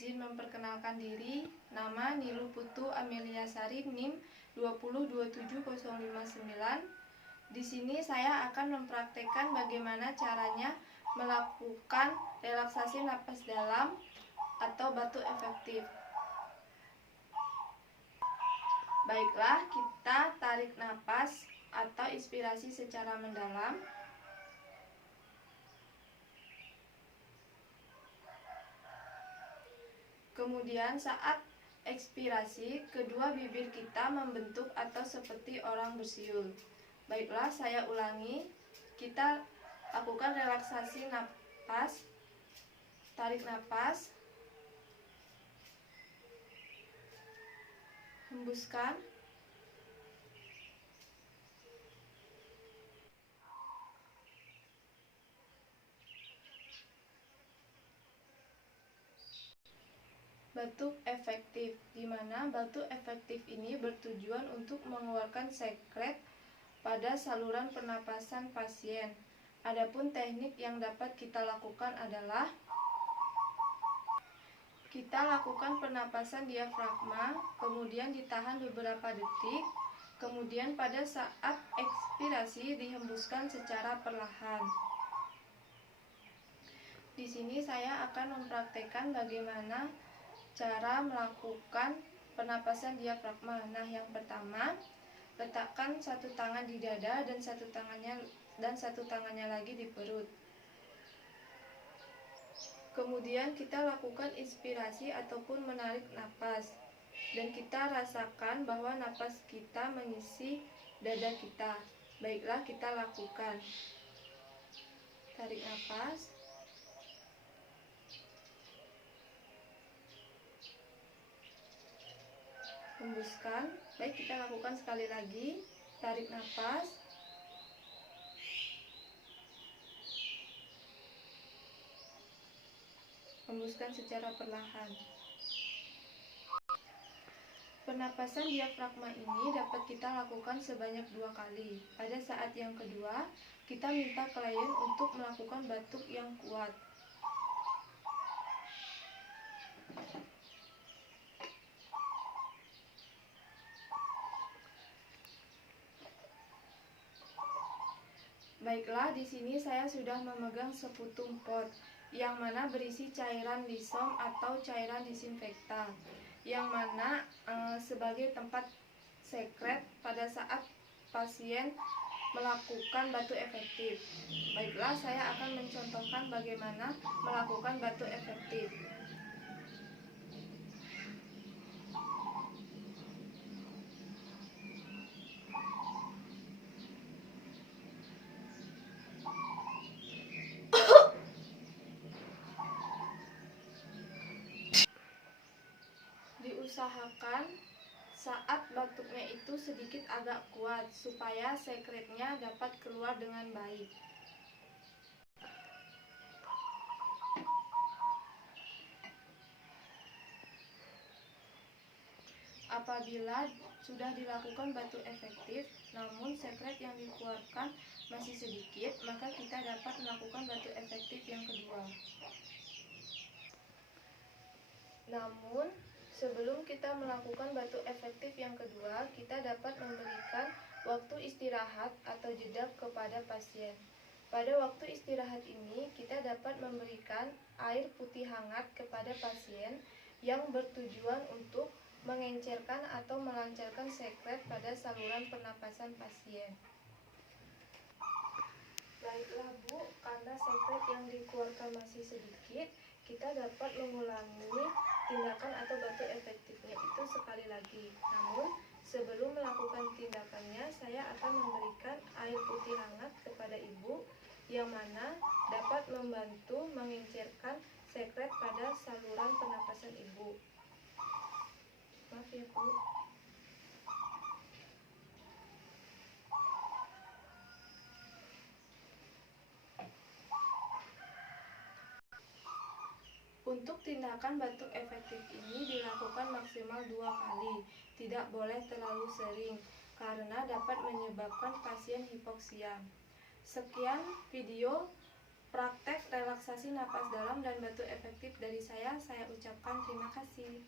izin memperkenalkan diri. Nama Nilu Putu Amelia Sari, NIM 2027059. Di sini saya akan mempraktekkan bagaimana caranya melakukan relaksasi napas dalam atau batuk efektif. Baiklah, kita tarik napas atau inspirasi secara mendalam. Kemudian saat ekspirasi, kedua bibir kita membentuk atau seperti orang bersiul. Baiklah, saya ulangi. Kita lakukan relaksasi napas. Tarik napas. Hembuskan. Batuk efektif, di mana batuk efektif ini bertujuan untuk mengeluarkan sekret pada saluran pernapasan pasien. Adapun teknik yang dapat kita lakukan adalah kita lakukan pernapasan diafragma, kemudian ditahan beberapa detik, kemudian pada saat ekspirasi dihembuskan secara perlahan. Di sini saya akan mempraktekkan bagaimana cara melakukan pernapasan diafragma. Nah, yang pertama, letakkan satu tangan di dada dan satu tangannya lagi di perut. Kemudian kita lakukan inspirasi ataupun menarik napas, dan kita rasakan bahwa napas kita mengisi dada kita. Baiklah, kita lakukan. Tarik napas. Hembuskan. Baik, kita lakukan sekali lagi. Tarik nafas. Hembuskan secara perlahan. Pernapasan diafragma ini dapat kita lakukan sebanyak 2 kali. Pada saat yang kedua, kita minta klien untuk melakukan batuk yang kuat. Baiklah, di sini saya sudah memegang seputung pot yang mana berisi cairan lisom atau cairan disinfektan, yang mana sebagai tempat sekret pada saat pasien melakukan batuk efektif. Baiklah, saya akan mencontohkan bagaimana melakukan batuk efektif. Diusahakan saat batuknya itu sedikit agak kuat supaya sekretnya dapat keluar dengan baik. Apabila sudah dilakukan batuk efektif, namun sekret yang dikeluarkan masih sedikit, maka kita dapat melakukan batuk efektif yang kedua. Namun, sebelum kita melakukan batuk efektif yang kedua, kita dapat memberikan waktu istirahat atau jeda kepada pasien. Pada waktu istirahat ini, kita dapat memberikan air putih hangat kepada pasien yang bertujuan untuk mengencerkan atau melancarkan sekret pada saluran pernapasan pasien. Baiklah Bu, karena sekret yang dikeluarkan masih sedikit, kita dapat mengulangi tindakan atau batuk efektifnya itu sekali lagi. Namun, sebelum melakukan tindakannya, saya akan memberikan air putih hangat kepada Ibu, yang mana dapat membantu mengencerkan sekret pada saluran pernapasan Ibu. Maaf ya Bu. Untuk tindakan batuk efektif ini dilakukan maksimal 2 kali, tidak boleh terlalu sering karena dapat menyebabkan pasien hipoksia. Sekian video praktek relaksasi napas dalam dan batu efektif dari saya ucapkan terima kasih.